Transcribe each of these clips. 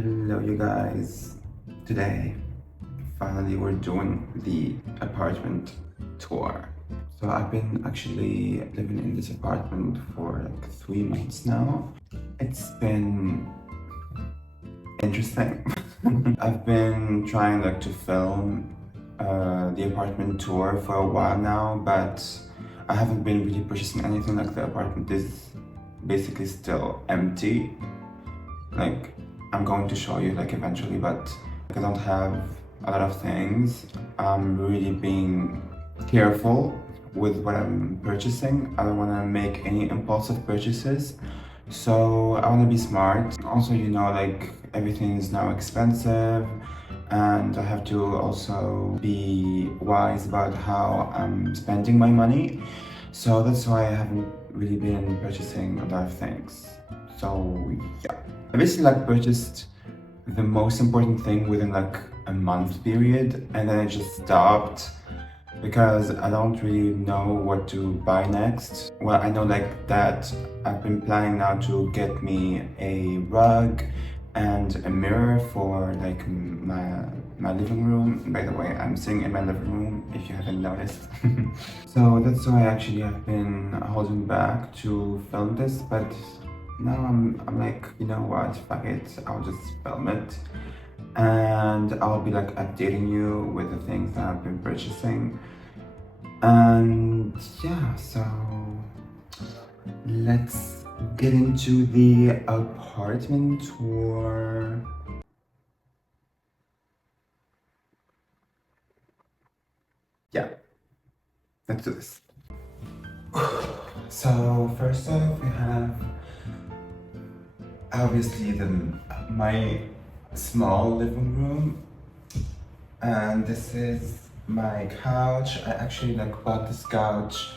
Hello you guys. Today finally we're doing the apartment tour. So I've been actually living in this apartment for like 3 months now. It's been interesting. I've been trying like to film the apartment tour for a while now, but I haven't been really purchasing anything. Like the apartment is basically still empty. Like I'm going to show you like eventually, but I don't have a lot of things. I'm really being careful with what I'm purchasing. I don't want to make any impulsive purchases, so I want to be smart. Also, you know, like everything is now expensive, and I have to also be wise about how I'm spending my money. So that's why I haven't really been purchasing a lot of things. So yeah, I basically like purchased the most important thing within like a month period, and then I just stopped because I don't really know what to buy next. Well, I know like that I've been planning now to get me a rug and a mirror for like my living room. By the way, I'm sitting in my living room if you haven't noticed. So that's why actually I've been holding back to film this, but now I'm like, you know what, fuck it, I'll just film it and I'll be like updating you with the things that I've been purchasing. And yeah, so let's get into the apartment tour. Yeah, let's do this. So first off, we have obviously my small living room, and this is my couch. I actually like bought this couch.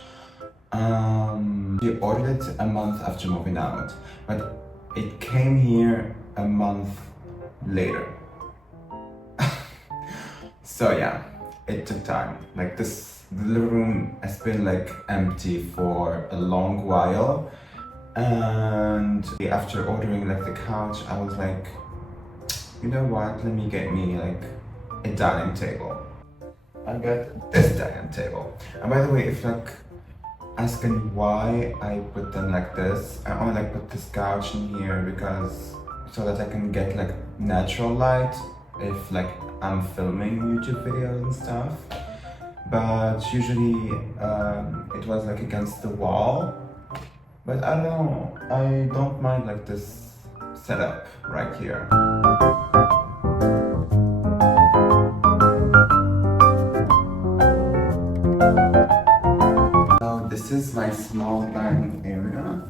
We ordered it a month after moving out, but it came here a month later. So yeah, it took time. Like the living room has been like empty for a long while. And after ordering like the couch, I was like, you know what, let me get me like a dining table. I got this dining table. And by the way, if like asking why I put them like this, I only like put this couch in here because so that I can get like natural light if like I'm filming YouTube videos and stuff. But usually it was like against the wall. But I don't know, I don't mind like this setup right here. So this is my small dining area.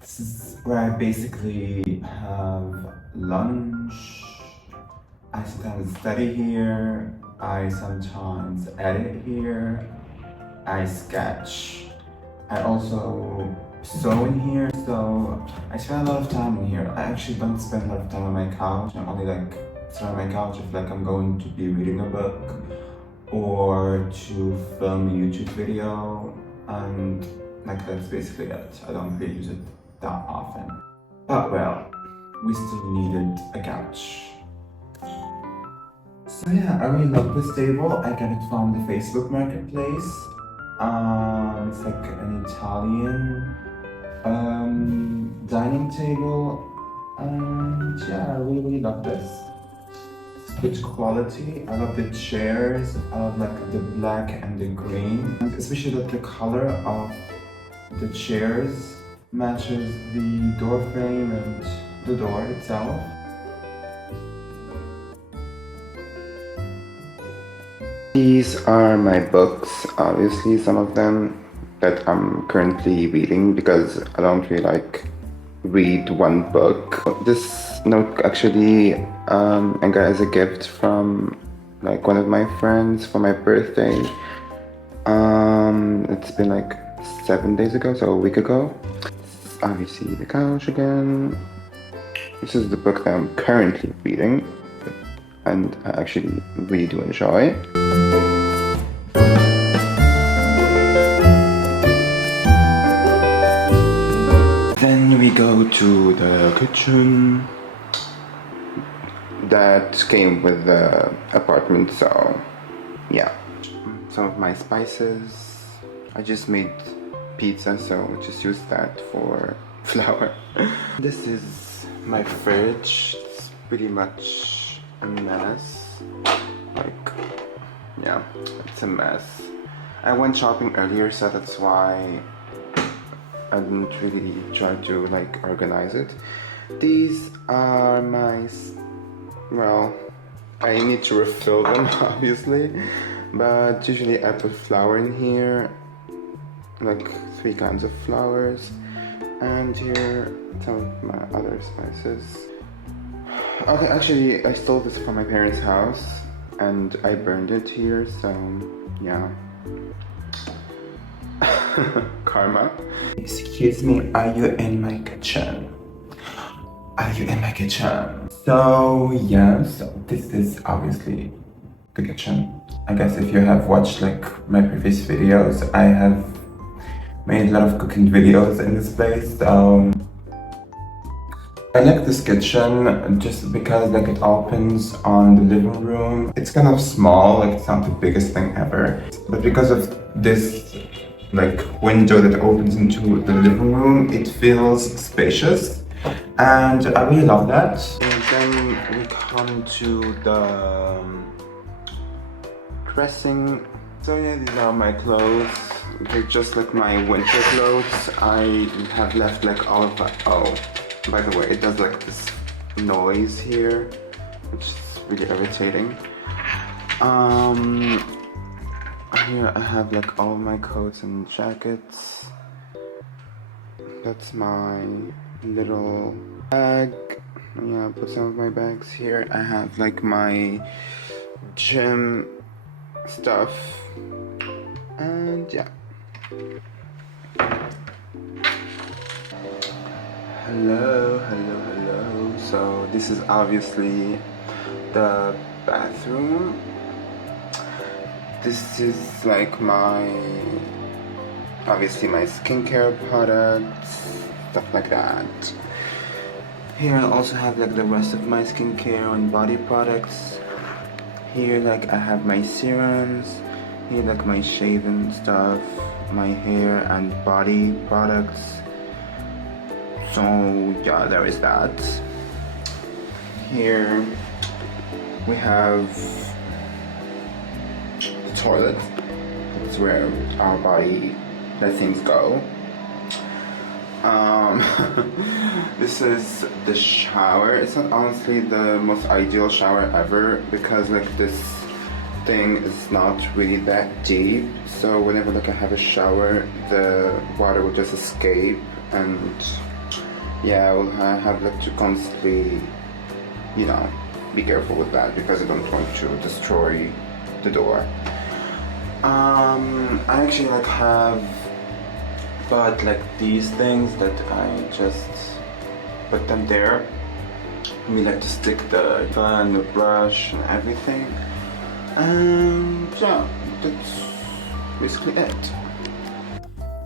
This is where I basically have lunch. I sometimes study here. I sometimes edit here. I sketch. I also sew in here, so I spend a lot of time in here. I actually don't spend a lot of time on my couch. I'm only like sit on my couch if like I'm going to be reading a book or to film a YouTube video, and like that's basically it. I don't really use it that often. But well, we still needed a couch. So yeah, I really love this table. I got it from the Facebook Marketplace. It's like an Italian dining table, and yeah, I really love this. It's good quality. I love the chairs. I love like the black and the green, and especially that the color of the chairs matches the door frame and the door itself. These are my books, obviously some of them that I'm currently reading because I don't really like read one book. This note actually I got as a gift from like one of my friends for my birthday. It's been like 7 days ago, so a week ago. Obviously the couch again. This is the book that I'm currently reading, and I actually really do enjoy. Then we go to the kitchen. that came with the apartment, so yeah. Some of my spices. I just made pizza, so just use that for flour. This is my fridge. It's pretty much a mess. Like, yeah, it's a mess. I went shopping earlier, so that's why I didn't really try to like organize it. These are my, well, I need to refill them obviously, but usually I put flour in here, like 3 kinds of flours, and here some of my other spices. Okay, actually I stole this from my parents' house and I burned it here, so yeah. Karma. Excuse me, are you in my kitchen? Are you in my kitchen? So yeah, so this is obviously the kitchen. I guess if you have watched like my previous videos, I have made a lot of cooking videos in this place, so I like this kitchen just because like it opens on the living room. It's kind of small, like it's not the biggest thing ever, but because of this like window that opens into the living room, it feels spacious, and I really love that. And then we come to the dressing. So yeah, these are my clothes. They're just like my winter clothes. I have left like all of that. Oh, by the way, it does like this noise here, which is really irritating. Here I have like all my coats and jackets. That's my little bag. Yeah, I put some of my bags here. I have like my gym stuff, and yeah. Hello. So this is obviously the bathroom. This is like obviously my skincare products, stuff like that. Here I also have like the rest of my skincare and body products. Here like I have my serums. Here like my shaving stuff, my hair and body products. So yeah, there is that. Here we have the toilet. That's where our body let things go. This is the shower. It's not honestly the most ideal shower ever because like this thing is not really that deep. So whenever like I have a shower, the water will just escape, and yeah, I will have like to constantly, you know, be careful with that because I don't want to destroy the door. I actually like have bought like these things that I just put them there. We like to stick the fan, the brush and everything. And yeah, that's basically it.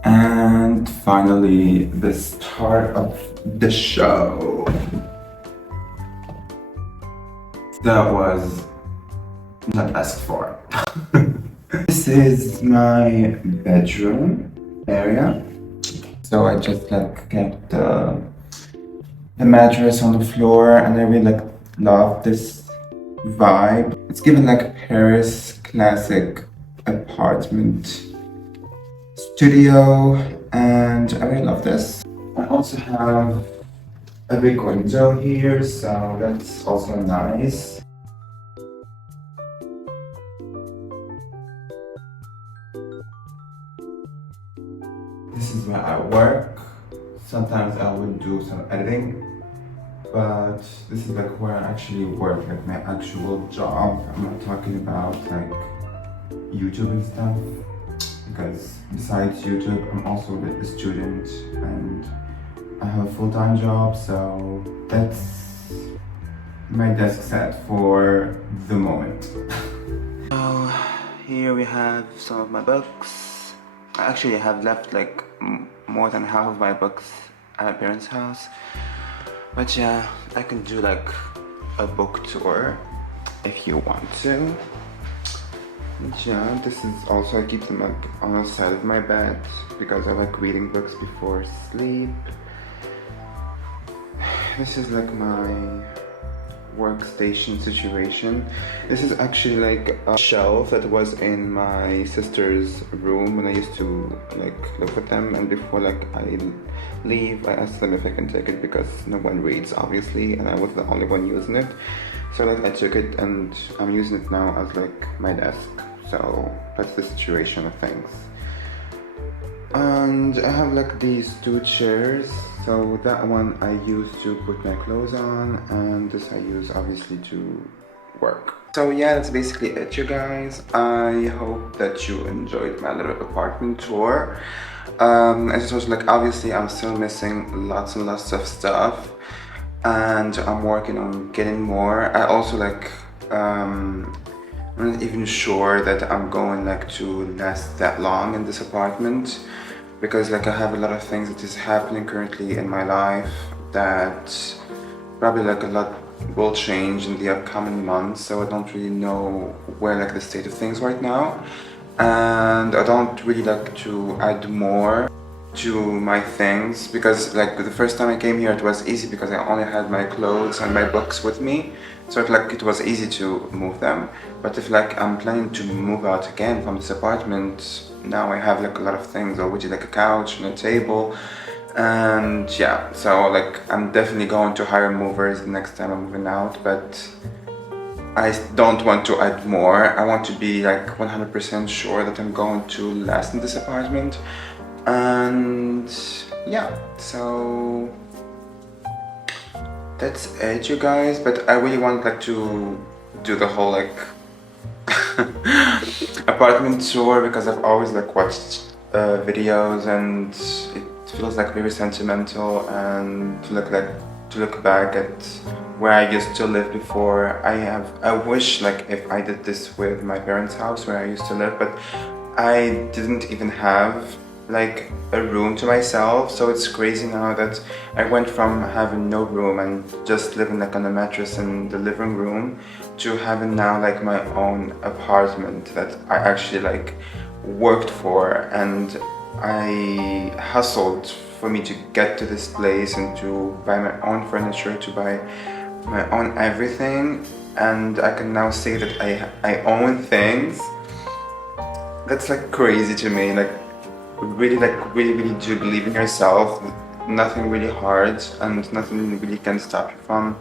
And finally, the start of the show. That was not asked for. This is my bedroom area. So I just like kept the mattress on the floor, and I really like love this vibe. It's given like a Paris classic apartment studio, and I really love this. I also have a big window here, so that's also nice. This is where I work. Sometimes I would do some editing, but this is like where I actually work, like my actual job. I'm not talking about like YouTube and stuff, because besides YouTube, I'm also a student and I have a full-time job, so that's my desk set for the moment. So here we have some of my books. I actually have left like more than half of my books at my parents' house, but yeah, I can do like a book tour if you want to. Yeah, this is also, I keep them like on the side of my bed because I like reading books before sleep. This is like my workstation situation. This is actually like a shelf that was in my sister's room when I used to like look at them, and before like I leave I asked them if I can take it because no one reads obviously, and I was the only one using it. So like I took it and I'm using it now as like my desk. So that's the situation of things. And I have like these two chairs. So that one I use to put my clothes on, and this I use obviously to work. So yeah, that's basically it, you guys. I hope that you enjoyed my little apartment tour. I just was like, obviously I'm still missing lots and lots of stuff, and I'm working on getting more. I also like I'm not even sure that I'm going like to last that long in this apartment, because like I have a lot of things that is happening currently in my life that probably like a lot will change in the upcoming months, so I don't really know where like the state of things right now, and I don't really like to add more to my things, because like the first time I came here it was easy because I only had my clothes and my books with me, so it was easy to move them. But if like I'm planning to move out again from this apartment, now I have like a lot of things already, like a couch and a table, and yeah, so like I'm definitely going to hire movers the next time I'm moving out, but I don't want to add more. I want to be like 100% sure that I'm going to last in this apartment. And yeah, so that's it, you guys. But I really want like to do the whole like apartment tour, because I've always like watched videos, and it feels like very sentimental, and to look back at where I used to live before. I wish like if I did this with my parents' house where I used to live, but I didn't even have like a room to myself. So it's crazy now that I went from having no room and just living like on a mattress in the living room to having now like my own apartment that I actually like worked for, and I hustled for me to get to this place and to buy my own furniture, to buy my own everything, and I can now say that I own things. That's like crazy to me. Like really do believe in yourself. Nothing really hard and nothing really can stop you from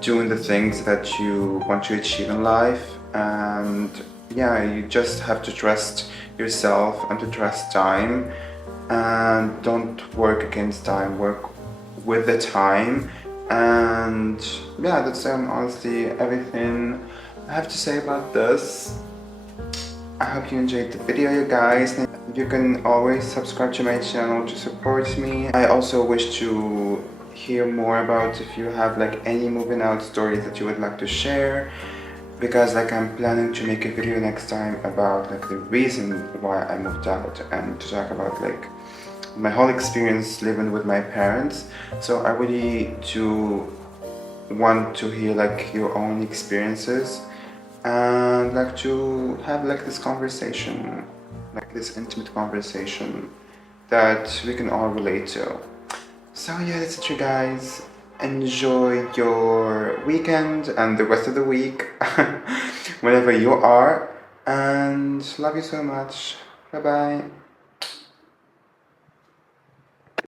doing the things that you want to achieve in life. And yeah, you just have to trust yourself and to trust time, and don't work against time, work with the time. And yeah, that's honestly everything I have to say about this. I hope you enjoyed the video, you guys. You can always subscribe to my channel to support me. I also wish to hear more about if you have like any moving out stories that you would like to share, because like I'm planning to make a video next time about like the reason why I moved out, and to talk about like my whole experience living with my parents. So I really do want to hear like your own experiences, and like to have like this conversation, like this intimate conversation that we can all relate to. So yeah, that's it, you guys. Enjoy your weekend and the rest of the week whenever you are, and love you so much. Bye bye.